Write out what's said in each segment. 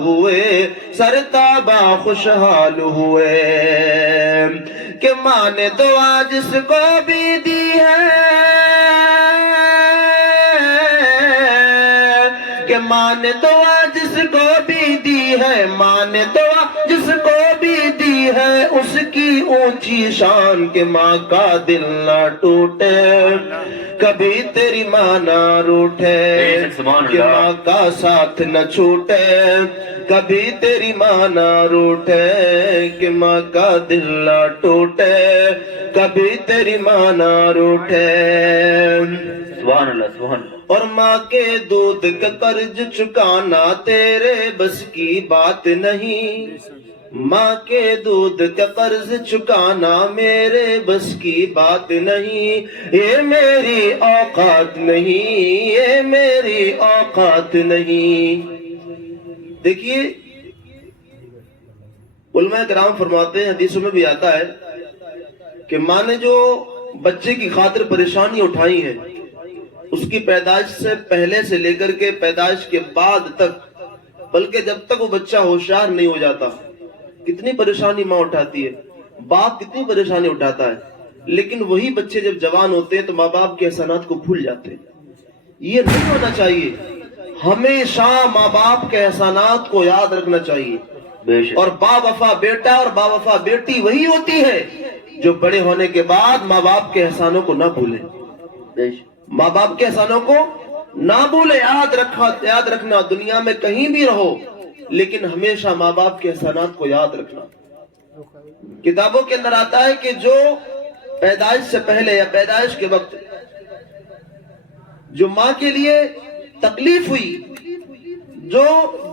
ہوئے سرتابا خوشحال ہوئے کہ ماں نے دعا جس کو بھی دی ہے کہ ماں نے دعا جس کو بھی دی ہے ماں نے دعا جس کو بھی دی ہے اس کی اونچی شان کہ ماں کا دل نہ ٹوٹے کبھی تیری ماں نہ روٹھے کہ ماں کا ساتھ نہ چھوٹے کبھی تیری ماں نہ روٹھے کہ ماں کا دل نہ ٹوٹے کبھی تیری ماں نہ روٹھے سبحان اللہ سبحان اللہ اور ماں کے دودھ کا قرض چکانا تیرے بس کی بات نہیں ماں کے دودھ کا قرض چکانا میرے بس کی بات نہیں یہ میری اوقات نہیں یہ میری اوقات نہیں دیکھیے علماء کرام فرماتے ہیں حدیثوں میں بھی آتا ہے کہ ماں نے جو بچے کی خاطر پریشانی اٹھائی ہے اس کی پیدائش سے پہلے سے لے کر کے پیدائش کے بعد تک بلکہ جب تک وہ بچہ ہوشیار نہیں ہو جاتا کتنی پریشانی ماں اٹھاتی ہے باپ کتنی پریشانی اٹھاتا ہے لیکن وہی بچے جب جوان ہوتے ہیں تو ماں باپ کے احسانات کو بھول جاتے ہیں یہ نہیں ہونا چاہیے ہمیشہ ماں باپ کے احسانات کو یاد رکھنا چاہیے اور با وفا بیٹا اور با وفا بیٹی وہی ہوتی ہے جو بڑے ہونے کے بعد ماں باپ کے احسانوں کو نہ بھولے ماں باپ کے احسانوں کو نہ بھولے یاد رکھنا دنیا میں کہیں بھی رہو لیکن ہمیشہ ماں باپ کے احسانات کو یاد رکھنا کتابوں کے اندر آتا ہے کہ جو پیدائش سے پہلے یا پیدائش کے وقت جو ماں کے لیے تکلیف ہوئی جو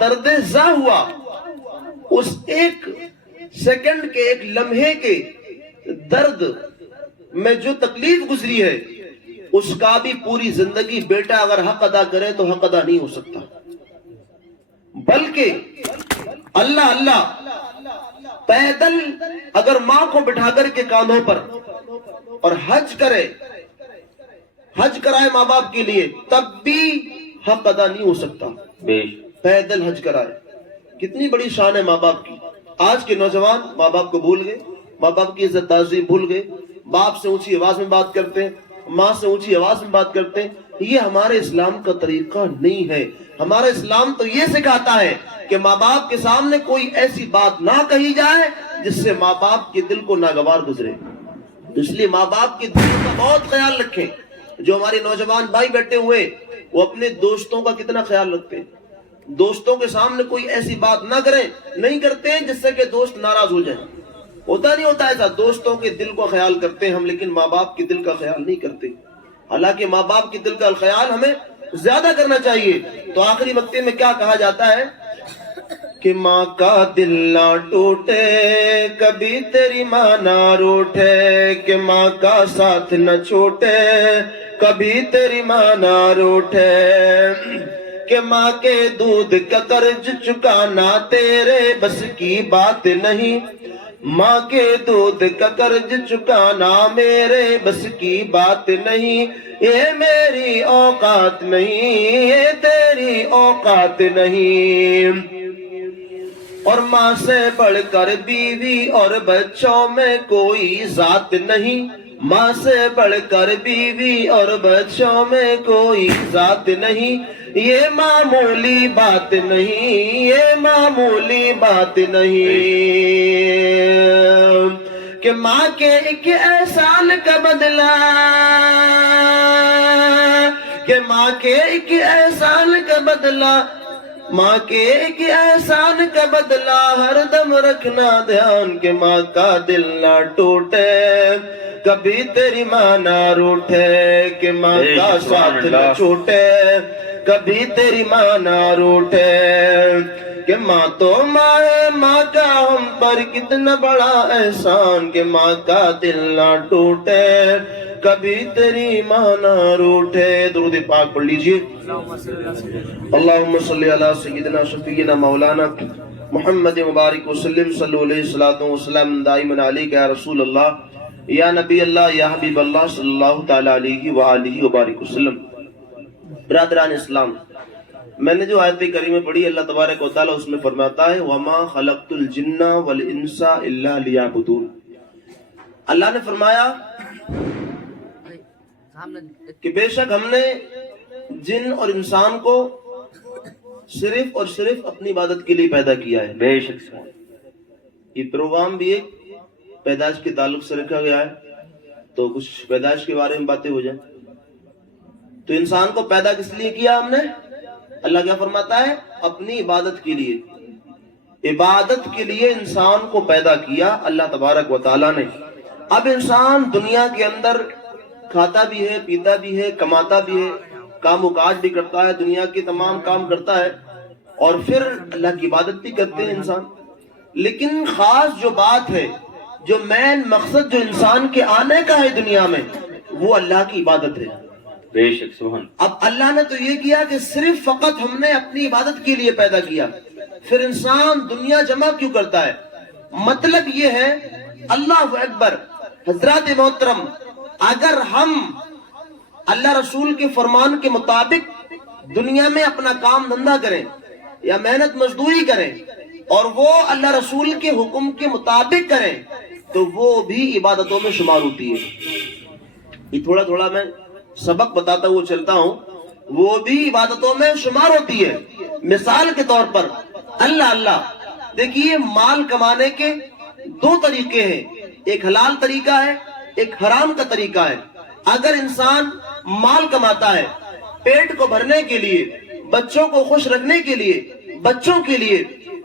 درد زا ہوا اس ایک سیکنڈ کے ایک لمحے کے درد میں جو تکلیف گزری ہے اس کا بھی پوری زندگی بیٹا اگر حق ادا کرے تو حق ادا نہیں ہو سکتا بلکہ اللہ پیدل اگر ماں کو بٹھا کر کے کاندھوں پر اور حج کرائے ماں باپ کے لیے تب بھی حق ادا نہیں ہو سکتا پیدل حج کرائے کتنی بڑی شان ہے ماں باپ کی آج کے نوجوان ماں باپ کو بھول گئے ماں باپ کی عزت تعظیم بھول گئے باپ سے اونچی آواز میں بات کرتے ہیں ماں سے اونچی آواز میں بات کرتے ہیں یہ ہمارے اسلام کا طریقہ نہیں ہے ہمارا اسلام تو یہ سکھاتا ہے کہ ماں باپ کے سامنے کوئی ایسی بات نہ کہی جائے جس سے ماں باپ کے دل کو ناگوار گزرے اس لیے ماں باپ کے دل کا بہت خیال رکھیں جو ہمارے نوجوان بھائی بیٹھے ہوئے وہ اپنے دوستوں کا کتنا خیال رکھتے ہیں دوستوں کے سامنے کوئی ایسی بات نہ کریں نہیں کرتے ہیں جس سے کہ دوست ناراض ہو جائیں ہوتا نہیں ہوتا ایسا دوستوں کے دل کو خیال کرتے ہیں ہم لیکن ماں باپ کے دل کا خیال نہیں کرتے حالانکہ ماں باپ کے دل کا خیال ہمیں زیادہ کرنا چاہیے تو آخری مقطع میں کیا کہا جاتا ہے کہ ماں کا دل نہ ٹوٹے کبھی تیری ماں نہ روٹھے کہ ماں کا ساتھ نہ چھوٹے کبھی تیری ماں نہ روٹھے کہ ماں کے دودھ کا قرض چکانا تیرے بس کی بات نہیں ماں کے دودھ کا قرض چکانا میرے بس کی بات نہیں یہ میری اوقات نہیں یہ تیری اوقات نہیں اور ماں سے بڑھ کر بیوی اور بچوں میں کوئی ذات نہیں ماں سے بڑھ کر بیوی اور بچوں میں کوئی ذات نہیں یہ معمولی بات نہیں یہ معمولی بات نہیں کہ ماں کے ایک احسان کا بدلہ کہ ماں کے ایک احسان کا بدلہ ماں کے ایک احسان کا بدلہ ہر دم رکھنا دھیان کہ ماں کا دل نہ ٹوٹے کبھی تیری ماں نہ روٹھے کہ ماں کا ساتھ نہ چھوٹے کبھی تیری ماں نہ روٹھے کہ ماں تو ماں ہے ماں کا ہم پر کتنا بڑا احسان کہ ماں کا دل نہ ٹوٹے کبھی تیری ماں نہ روٹھے درود پاک پڑھ لیجئے اللہم صلی علی سیدنا شفیعنا مولانا محمد مبارک وسلم صلی اللہ علیہ وسلم دائما علیک یا رسول اللہ یا نبی اللہ یا حبیب اللہ صلی اللہ تعالی علیہ وآلہ وبارک وسلم برادران اسلام میں نے جو آیت کریمہ پڑھی اللہ تبارک و تعالیٰ اس میں فرماتا ہے وما خلقت الجن والانس الا لیعبدون. اللہ نے فرمایا کہ بے شک ہم نے جن اور انسان کو صرف اور صرف اپنی عبادت کے لیے پیدا کیا ہے. بے شک یہ پروگرام بھی ایک پیدائش کے تعلق سے رکھا گیا ہے تو کچھ پیدائش کے بارے میں باتیں ہو جائیں. تو انسان کو پیدا کس لیے کیا ہم نے؟ اللہ کیا فرماتا ہے؟ اپنی عبادت کے لیے. عبادت کے لیے انسان کو پیدا کیا اللہ تبارک و تعالیٰ نے. اب انسان دنیا کے اندر کھاتا بھی ہے، پیتا بھی ہے، کماتا بھی ہے، کام و کاج بھی کرتا ہے، دنیا کے تمام کام کرتا ہے اور پھر اللہ کی عبادت بھی کرتے ہیں انسان. لیکن خاص جو بات ہے، جو مین مقصد جو انسان کے آنے کا ہے دنیا میں، وہ اللہ کی عبادت ہے. بے شک سبحان. اب اللہ نے تو یہ کیا کہ صرف فقط ہم نے اپنی عبادت کے لیے پیدا کیا. پھر انسان دنیا جمع کیوں کرتا ہے؟ مطلب یہ ہے اللہ اکبر. حضرات محترم، اگر ہم اللہ رسول کے فرمان کے مطابق دنیا میں اپنا کام دھندا کریں یا محنت مزدوری کریں اور وہ اللہ رسول کے حکم کے مطابق کریں تو وہ بھی عبادتوں میں شمار ہوتی ہے. یہ تھوڑا تھوڑا میں سبق بتاتا ہوا چلتا ہوں، وہ بھی عبادتوں میں شمار ہوتی ہے. مثال کے طور پر اللہ دیکھیے، مال کمانے کے دو طریقے ہیں، ایک حلال طریقہ ہے، ایک حرام کا طریقہ ہے. اگر انسان مال کماتا ہے پیٹ کو بھرنے کے لیے، بچوں کو خوش رکھنے کے لیے، بچوں کے لیے،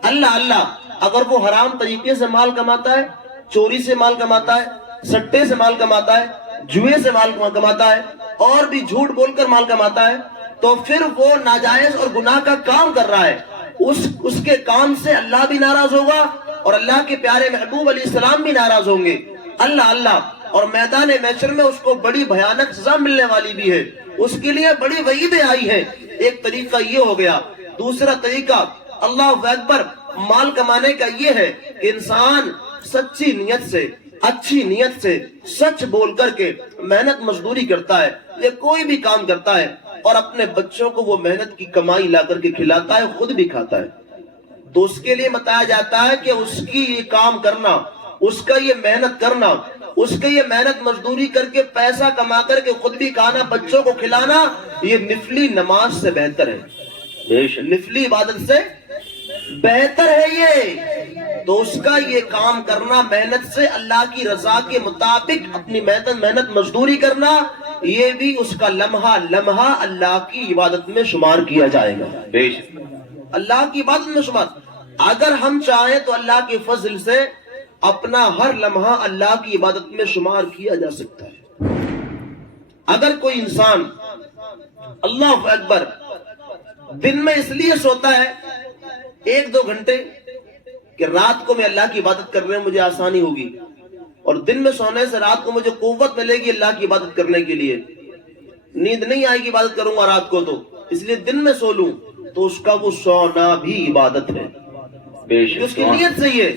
اللہ اگر وہ حرام طریقے سے مال کماتا ہے، چوری سے مال کماتا ہے، سٹے سے مال کماتا ہے، جوئے سے مال کماتا ہے اور بھی جھوٹ بول کر مال کماتا ہے، تو پھر وہ ناجائز اور گناہ کا کام کر رہا ہے. اس کے کام سے اللہ بھی ناراض ہوگا اور اللہ کے پیارے محبوب علیہ السلام بھی ناراض ہوں گے. اللہ اور میدان محشر میں اس کو بڑی بھیانک سزا ملنے والی بھی ہے. اس کے لیے بڑی وعیدیں آئی ہیں. ایک طریقہ یہ ہو گیا. دوسرا طریقہ اللہ اکبر مال کمانے کا یہ ہے کہ انسان سچی نیت سے، اچھی نیت سے، سچ بول کر کے محنت مزدوری کرتا ہے یا کوئی بھی کام کرتا ہے اور اپنے بچوں کو وہ محنت کی کمائی لا کر کے کھلاتا ہے، خود بھی کھاتا ہے. تو اس کے لیے بتایا جاتا ہے کہ اس کی یہ کام کرنا، اس کا یہ محنت کرنا، اس کے یہ محنت مزدوری کر کے پیسہ کما کر کے خود بھی کھانا، بچوں کو کھلانا، یہ نفلی نماز سے بہتر ہے، نفلی عبادت سے بہتر ہے یہ. تو اس کا یہ کام کرنا، محنت سے اللہ کی رضا کے مطابق اپنی محنت مزدوری کرنا، یہ بھی اس کا لمحہ لمحہ اللہ کی عبادت میں شمار کیا جائے گا. اللہ کی عبادت میں شمار. اگر ہم چاہیں تو اللہ کے فضل سے اپنا ہر لمحہ اللہ کی عبادت میں شمار کیا جا سکتا ہے. اگر کوئی انسان اللہ اکبر دن میں اس لیے سوتا ہے 1-2 گھنٹے کہ رات کو میں اللہ کی عبادت کرنے میں مجھے آسانی ہوگی، اور دن میں سونے سے رات کو مجھے قوت ملے گی اللہ کی عبادت کرنے کے لیے، نیند نہیں آئے گی عبادت کروں گا رات کو، تو اس لیے دن میں سو لوں، تو اس کا وہ سونا بھی عبادت ہے، اس کی نیت صحیح ہے.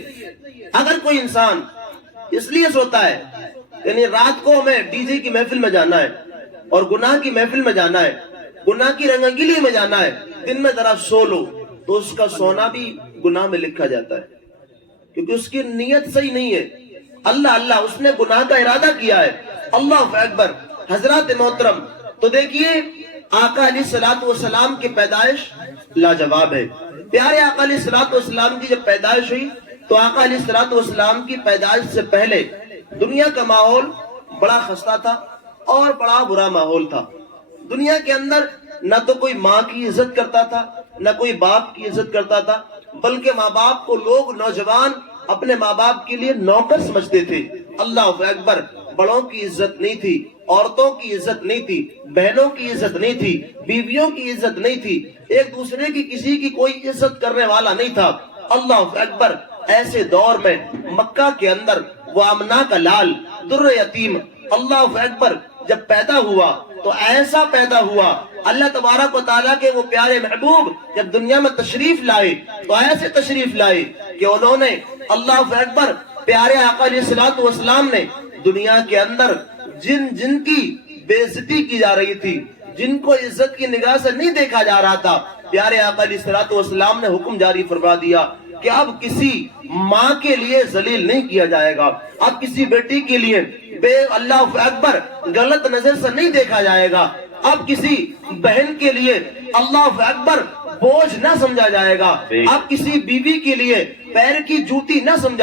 اگر کوئی انسان اس لیے سوتا ہے یعنی رات کو ہمیں ڈی جے کی محفل میں جانا ہے اور گناہ کی محفل میں جانا ہے، گناہ کی رنگینگی میں جانا ہے، دن میں ذرا سو لو، تو اس کا سونا بھی گناہ میں لکھا جاتا ہے، کیونکہ اس کی نیت صحیح نہیں ہے. اللہ اس نے گناہ کا ارادہ کیا ہے. اللہ اکبر. حضرات محترم، تو دیکھیے آقا علیہ الصلوۃ والسلام کی پیدائش لاجواب ہے. پیارے آقا علیہ الصلوۃ والسلام کی جب پیدائش ہوئی تو آقا علیہ الصلوۃ والسلام کی پیدائش سے پہلے دنیا کا ماحول بڑا خستہ تھا اور بڑا برا ماحول تھا. دنیا کے اندر نہ تو کوئی ماں کی عزت کرتا تھا، نہ کوئی باپ کی عزت کرتا تھا، بلکہ ماں باپ کو لوگ، نوجوان اپنے ماں باپ کے لیے نوکر سمجھتے تھے. اللہ اکبر. بڑوں کی عزت نہیں تھی، عورتوں کی عزت نہیں تھی، بہنوں کی عزت نہیں تھی، بیویوں کی عزت نہیں تھی، ایک دوسرے کی کسی کی کوئی عزت کرنے والا نہیں تھا. اللہ اکبر. ایسے دور میں مکہ کے اندر وہ آمنہ کا لال در یتیم اللہ اکبر جب پیدا ہوا تو ایسا پیدا ہوا، اللہ تبارک و تعالیٰ کے وہ پیارے محبوب جب دنیا میں تشریف لائے تو ایسے تشریف لائے کہ انہوں نے اللہ اکبر پیارے آقا علیہ الصلوۃ والسلام نے دنیا کے اندر جن کی بے عزتی کی جا رہی تھی، جن کو عزت کی نگاہ سے نہیں دیکھا جا رہا تھا، پیارے آقا علیہ الصلوۃ والسلام نے حکم جاری فرما دیا کہ اب کسی ماں کے لیے ذلیل نہیں کیا جائے گا، اب کسی بیٹی کے لیے بے اللہ اکبر غلط نظر سے نہیں دیکھا جائے گا، اب کسی بہن کے لیے اللہ اکبر بوجھ نہ سمجھا جائے گا، اب کسی بیوی کے لیے پیر کی جوتی نہ سمجھا